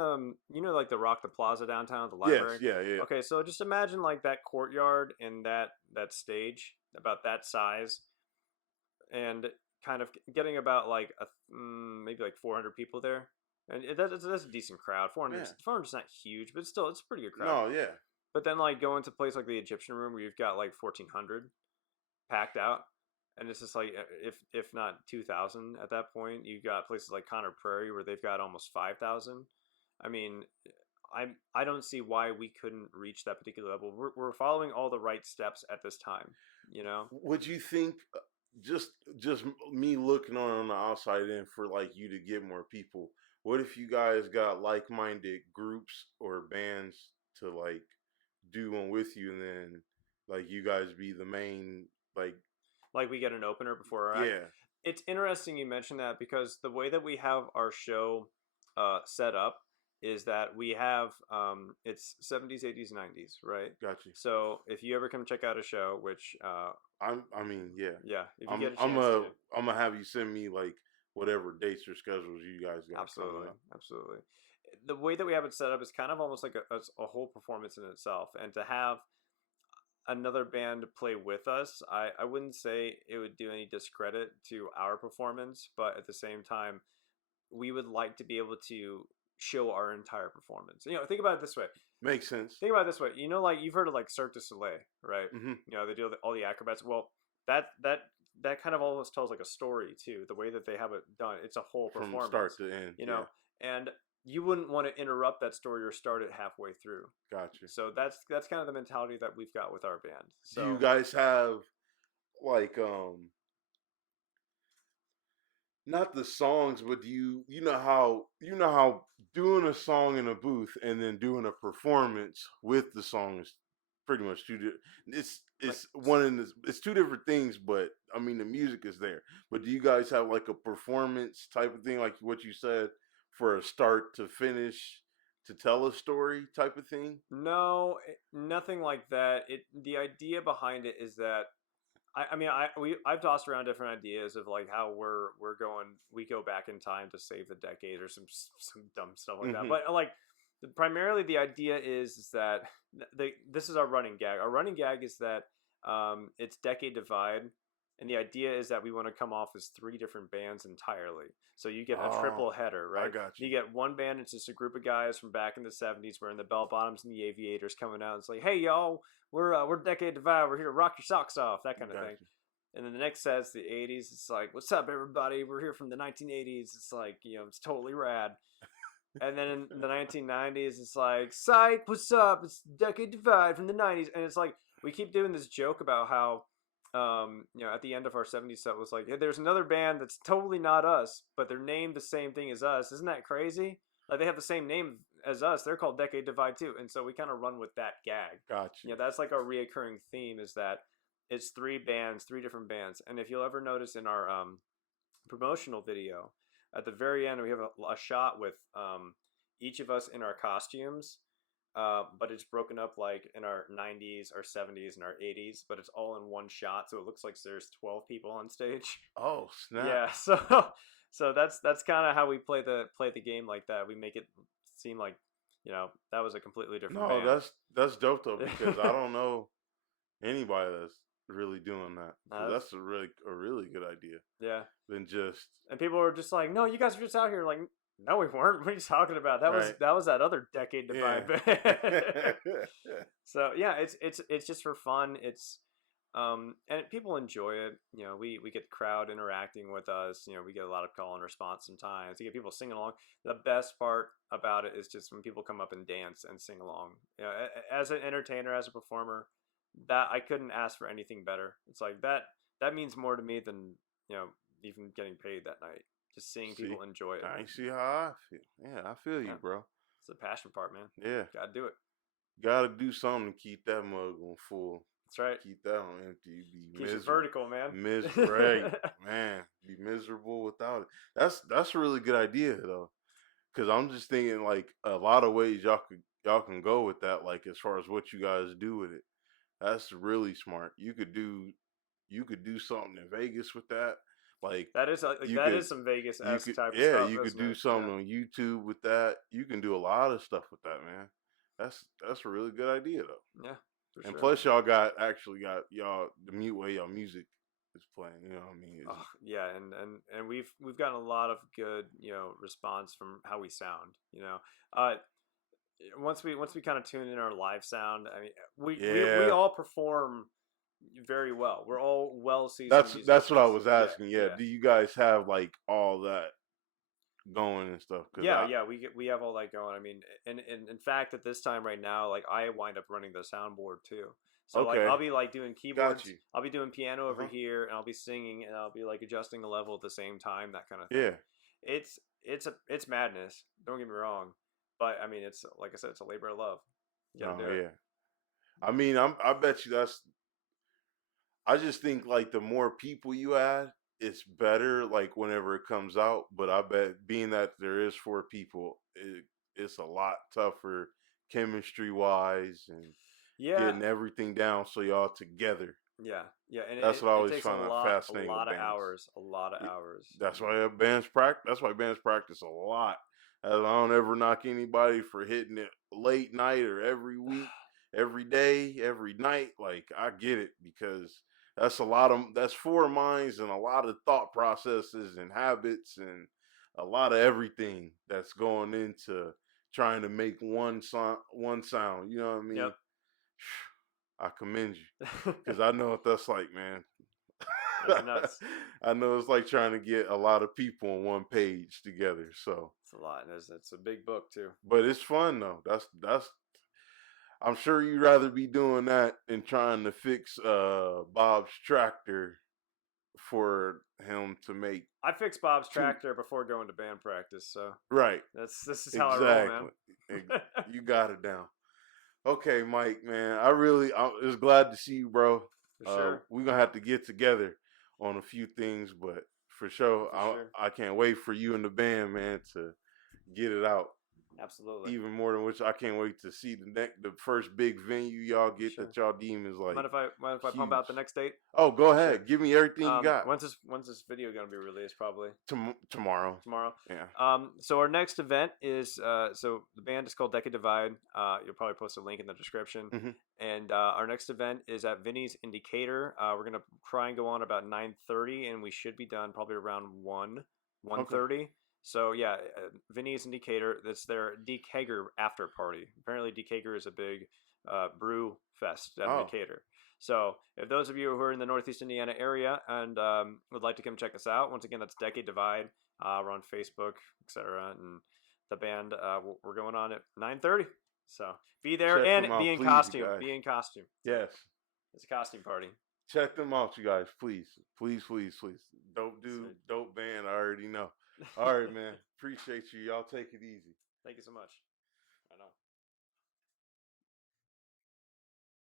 you know, like the Rock the Plaza downtown at the library. Yes, yeah. Okay, so just imagine like that courtyard and that stage about that size, and kind of getting about like maybe like 400 people there, and that's a decent crowd. 400, Yeah. 400 is not huge, but still it's a pretty good crowd. No, yeah. But then like going to a place like the Egyptian Room where you've got like 1,400 packed out, and it's just like if not 2,000 at that point. You've got places like Conner Prairie where they've got almost 5,000. I mean, I don't see why we couldn't reach that particular level. We're following all the right steps at this time. You know, Would you think just me looking on the outside in for like you to get more people? What if you guys got like minded groups or bands to like do one with you, and then like you guys be the main like we get an opener before our act. yeah. It's interesting you mentioned that because the way that we have our show set up is that we have it's 70s, 80s, 90s, right? Got you. So if you ever come check out a show, which I mean, yeah. yeah, if you get a chance I'm to, gonna have you send me like whatever dates or schedules you guys got. absolutely, absolutely. The way that we have it set up is kind of almost like a whole performance in itself, and to have another band play with us, I wouldn't say it would do any discredit to our performance, but at the same time, we would like to be able to show our entire performance. You know, think about it this way. Makes sense. Think about it this way. You know, like you've heard of like Cirque du Soleil, right? Mm-hmm. You know, they do all the acrobats. Well, that kind of almost tells like a story too. The way that they have it done, it's a whole performance from start to end. You know, and you wouldn't want to interrupt that story or start it halfway through. Gotcha. So that's kind of the mentality that we've got with our band. So do you guys have like not the songs, but do you know how doing a song in a booth and then doing a performance with the song is pretty much it's it's two different things, but I mean the music is there. But do you guys have like a performance type of thing, like what you said, for a start to finish to tell a story type of thing? No, nothing like that. The idea behind it is that I've tossed around different ideas of like how we go back in time to save the decade or some dumb stuff like that. But like primarily the idea is that this is our running gag. Our running gag is that it's decade divide, and the idea is that we want to come off as 3 different bands entirely. So you get a triple header, right? I got you. You get one band, it's just a group of guys from back in the 70s wearing the bell bottoms and the aviators coming out. It's like, hey y'all, we're decade divide. We're here to rock your socks off, that kind of thing. And then the next set's the 80s. It's like, what's up, everybody? We're here from the 1980s. It's like, you know, it's totally rad. And then in the 1990s, it's like, psych, what's up? It's decade divide from the 90s. And it's like, we keep doing this joke about how, you know, at the end of our 70s set was like, hey, there's another band that's totally not us, but they're named the same thing as us. Isn't that crazy? Like, they have the same name as us. They're called Decade Divide too. And so we kind of run with that gag. Gotcha. Yeah, that's like our reoccurring theme, is that it's 3 different bands. And if you'll ever notice in our promotional video, at the very end, we have a shot with each of us in our costumes, but it's broken up like in our 90s, our 70s, and our 80s, but it's all in one shot, so it looks like there's 12 people on stage. Oh, snap. Yeah, so that's kind of how we play the game like that. We make it seem like, you know, that was a completely different band. No, that's dope though, because I don't know anybody that's really doing that. So that's a really good idea. Yeah. Than just, and people are just like, no, you guys are just out here like No, we weren't. What are you talking about? Right. That was that other Decade Yeah. Divide band. So yeah, it's just for fun. It's and people enjoy it. You know, we get the crowd interacting with us. You know, we get a lot of call and response sometimes. We get people singing along. The best part about it is just when people come up and dance and sing along. You know, as an entertainer, as a performer, that I couldn't ask for anything better. It's like that means more to me than, you know, even getting paid that night. Just seeing See, people enjoy it. I see how I feel. Yeah, I feel you, Yeah, bro. it's the passion part, man. Yeah, Gotta do it. gotta do something to keep that mug on full. That's right. Keep that on empty. You be Keeps you miserable. vertical, man. Right, man. Be miserable without it. That's a really good idea though. Cause I'm just thinking like a lot of ways y'all can go with that. Like as far as what you guys do with it, that's really smart. You could do something in Vegas with that. Like That is like you that could is some Vegas you esque could type of yeah stuff, you could isn't do it? something Yeah. on YouTube with that. You can do a lot of stuff with that, man. That's a really good idea though. Yeah, for And sure, man. plus y'all got y'all the mute way y'all music is playing. You know what I mean? Oh, yeah, and we've gotten a lot of good, you know, response from how we sound. You know, uh, once we kind of tune in our live sound, I mean, we Yeah, all perform very well. We're all well seasoned that's what I musicians. was Yeah, asking. Yeah, yeah. do you guys have like all that going and stuff? Cause Yeah, yeah, we have all that going. I mean, and in fact, at this time right now, like I wind up running the soundboard too. So like okay, I'll be like doing got keyboards, you. I'll be doing piano over Uh-huh. here, and I'll be singing, and I'll be like adjusting the level at the same time, that kind of thing. Yeah. It's madness. Don't get me wrong, but I mean, it's like I said, it's a labor of love. You got to Oh do it. yeah. I mean, I bet you that's. I just think like the more people you add, it's better. Like whenever it comes out, but I bet being that there is 4 people, it's a lot tougher chemistry wise and Yeah, getting everything down so y'all together. yeah, yeah, and That's what I it always takes find a fascinating with lot of bands. hours, a lot of Y- hours. That's You know. why bands practice. That's why bands practice a lot. I don't ever knock anybody for hitting it late night or every week, every day, every night. Like I get it because that's 4 minds and a lot of thought processes and habits and a lot of everything that's going into trying to make one sound. You know what I mean? Yep. I commend you because I know what that's like, man. Those are nuts. I know it's like trying to get a lot of people on one page together. So, It's a lot, and it's a big book too. but it's fun though. That's. I'm sure you'd rather be doing that than trying to fix Bob's tractor for him to make I fixed Bob's two. tractor before going to band practice, so Right. this is how I roll, man. Exactly. You got it down. Okay, Mike, man. I was glad to see you, bro. For sure, We're gonna have to get together on a few things, but for sure, for sure, I can't wait for you and the band, man, to get it out. absolutely. Even more than which I can't wait to see the first big venue y'all For get sure. that y'all deem is like Mind if I pump huge. out the next date? Oh, go Sure. ahead. Give me everything you got. When's this video gonna be released? Probably Tomorrow. tomorrow. Yeah. So our next event is so the band is called Decade Divide. You'll probably post a link in the description. Hmm. And our next event is at Vinnie's in Decatur. We're gonna try and go on about 9:30, and we should be done probably around 1:30. So yeah, Vinnie's in Decatur. That's their Dekegger after party. Apparently, Dekegger is a big brew fest down in Oh, Decatur. So if those of you who are in the Northeast Indiana area and would like to come check us out, once again, that's Decade Divide. We're on Facebook, etc. And the band, we're going on at 9:30. So be there check them and out, be in please, you costume. guys. Be in costume. Yes. It's a costume party. Check them out, you guys. Please, please, please, please. Dope dude, Sweet. dope band. I already know. All right, man. Appreciate you. Y'all take it easy. Thank you so much.